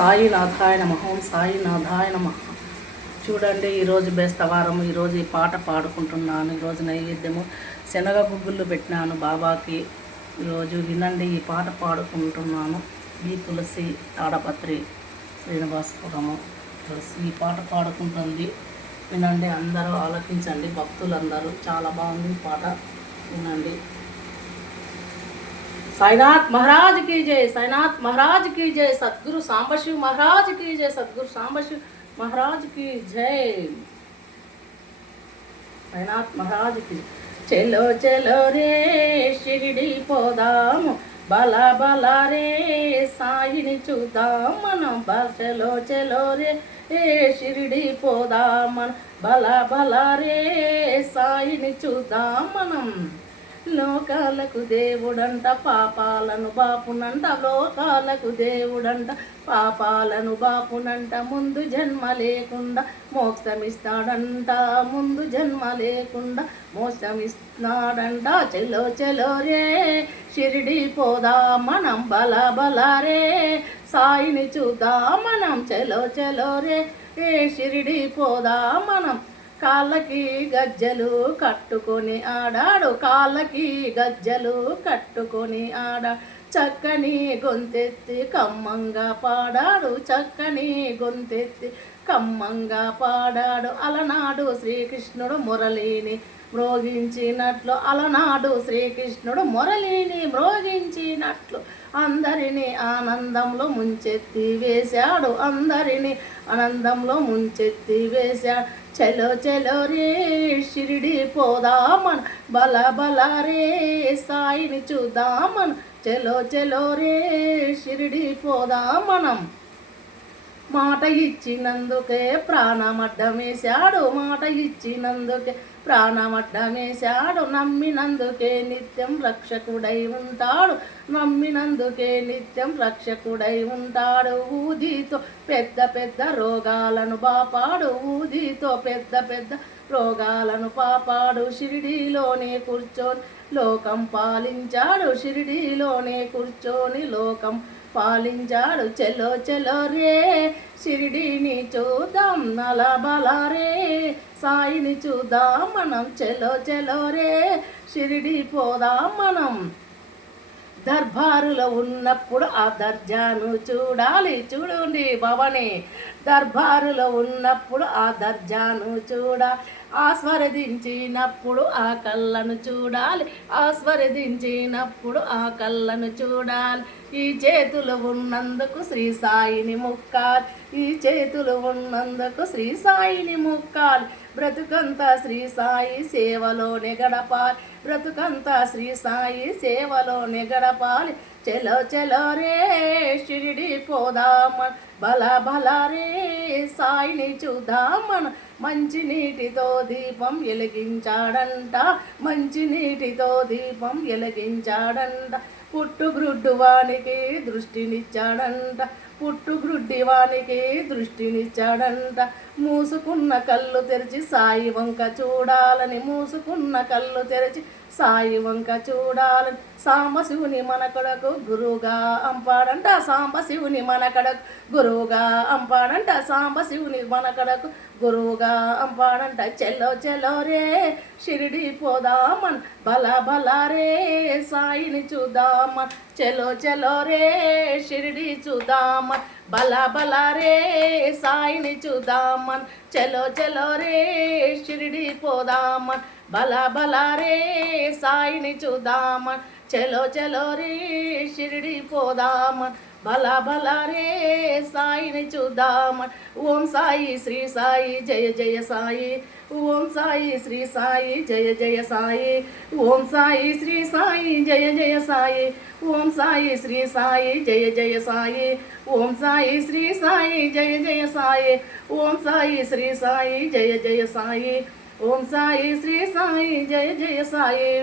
సాయినాథాయ నమ. ఓం సాయినాథాయ నమ. చూడండి, ఈరోజు బేస్తవారం. ఈరోజు ఈ పాట పాడుకుంటున్నాను. ఈరోజు నైవేద్యము శనగ గుగ్గుళ్ళు పెట్టినాను బాబాకి. ఈరోజు వినండి, ఈ పాట పాడుకుంటున్నాను. బి తులసి, తాడపత్రి, శ్రీనివాసపురము తులసి ఈ పాట పాడుకుంటుంది. వినండి, అందరూ ఆలకించండి, భక్తులందరూ. చాలా బాగుంది ఈ పాట, వినండి. साईनाथ महाराज की जय, साईनाथ महाराज की जय, सद्गुरु सांब शिव महाराज की जय, सद्गुरु सांब शिव महाराज की जय, साईनाथ महाराज की। चलो चलो रे शिरडी पोदाम, बला बला रे साईनी चूदाम మనం. चलो चलो रे शिरडी పోదాం, బలా బలా రే సాయిని చూద్దాం మనం. లోకాలకు దేవుడంట పాపాలను బాపునంట, లోకాలకు దేవుడంట పాపాలను బాపునంట. ముందు జన్మ లేకుండా మోక్షమిస్తాడంట, ముందు జన్మ లేకుండా మోక్షమిస్తాడంట. చెలో చెలో రే షిరిడి పోదాం మనం, బల బల రే సాయిని చూద్దాం మనం. చెలో చెలో రే షిరిడి పోదాం మనం. కాళ్ళకి గజ్జలు కట్టుకొని ఆడాడు, కాళ్ళకి గజ్జలు కట్టుకొని చక్కని గొంతెత్తి కమ్మంగా పాడాడు, చక్కని గొంతెత్తి కమ్మంగా పాడాడు. అలనాడు శ్రీకృష్ణుడు మురళిని మ్రోగించినట్లు, అలనాడు శ్రీకృష్ణుడు మురళిని మ్రోగించినట్లు అందరినీ ఆనందంలో ముంచెత్తి వేశాడు, అందరినీ ఆనందంలో ముంచెత్తి వేశాడు. చలో చలో రే షిరిడి పోదామన్, బల బల రే సాయిని చూద్దామన్. చలో చలో రే షిరిడి పోదామనం. మాట ఇచ్చినందుకే ప్రాణమడ్డమేశాడు, మాట ఇచ్చినందుకే ప్రాణమడ్డమేశాడు. నమ్మినందుకే నిత్యం రక్షకుడై ఉంటాడు, నమ్మినందుకే నిత్యం రక్షకుడై ఉంటాడు. ఊదితో పెద్ద పెద్ద రోగాలను బాపాడు, ఊదితో పెద్ద పెద్ద రోగాలను పాపాడు. షిరిడీలోనే కూర్చొని లోకం పాలించాడు, షిరిడీలోనే కూర్చొని లోకం పాలించాడు. చెలో చెలో రే షిరిడీని చూద్దాం, నల బల రే సాయిని చూద్దాం మనం. చెలో చెలో రే షిరిడి పోదాం మనం. దర్బారులో ఉన్నప్పుడు ఆ దర్జాను చూడాలి, చూడండి బాబాని. దర్బారులో ఉన్నప్పుడు ఆ దర్జాను చూడాలి, ఆస్వాదించినప్పుడు ఆ కళ్ళను చూడాలి, ఆస్వాదించినప్పుడు ఆ కళ్ళను చూడాలి. ఈ చేతులు ఉన్నందుకు శ్రీ సాయిని ముక్కాలి, ఈ చేతులు ఉన్నందుకు శ్రీ సాయిని ముక్కాలి. బ్రతుకంతా శ్రీ సాయి సేవలోనే గడపాలి, బ్రతుకంతా శ్రీ సాయి సేవలోనే గడపాలి. చలో చలో రే షిరిడి పోదామన్, బల బల రే సాయిని చూద్దామన్. మంచి నీటితో దీపం వెలిగించాడంట, మంచి నీటితో దీపం వెలిగించాడంట. పుట్టుగ్రుడ్డు వానికి దృష్టినిచ్చాడంట, పుట్టుగ్రుడ్డి వానికి దృష్టినిచ్చాడంట. మూసుకున్న కళ్ళు తెరిచి సాయి వంక చూడాలని, మూసుకున్న కళ్ళు తెరిచి సాయి వంక చూడాలని. సాంబశివుని మనకడకు గురువుగా అంపాడంట, సాంబశివుని మనకడకు గురువుగా అంపాడంట, సాంబశివుని మనకడకు గురువుగా అంపాడంట. చెల్లో చెల్లో రే షిరిడి పోదామన్, బల బల రే సాయిని చూద్దామన్. చెలో చెలో రే షిరిడి చూద్దామన్, బల బల రే సాయిని చూద్దామన్. చెలో చెలో రే షిరిడి పోదామన్, బల బల రే సాయిని చూద్దామన్. చెలో చెలో రే షిరిడి పోదామన్, బల బల రే సాయిని చూద్దామన్. ఓం సాయి శ్రీ సాయి జయ జయ సాయి, ఓం సాయి శ్రీ సాయి జయ జయ సాయి, ఓం సాయి శ్రీ సాయి జయ జయ సాయి, ఓం సాయి శ్రీ సాయి జయ జయ సాయి, ఓం సాయి శ్రీ సాయి జయ జయ సాయి, ఓం సాయి శ్రీ సాయి జయ జయ సాయి, ఓం సాయి శ్రీ సాయి జయ జయ సాయి.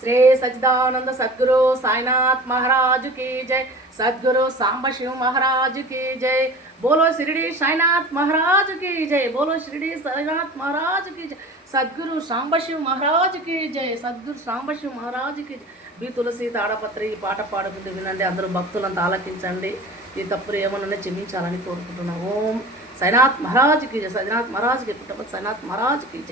श्री सच्चिदानंद सद्गुरु साईनाथ महाराज की जय, सद्गुरु सांब शिव महाराज की जय। बोलो शिरडी साईनाथ महाराज की जय, बोलो शिरडी साईनाथ महाराज की जय, सद्गुरु सांब शिव महाराज की जय, सद्गुरु सांब शिव महाराज की जय। बी तुलसी తాడపత్రి ఈ పాట పాడుకుంటూ వినండి, అందరూ భక్తులంతా ఆలకించండి. ఈ తప్పులు ఏమన్నా క్షమించాలని కోరుకుంటున్నాం. ఓం సాయినాథ్ మహారాజ్కి జై, సాయినాథ్ మహారాజ్కి కుటుంబ సాయినాథ్ మహారాజ్కి జై.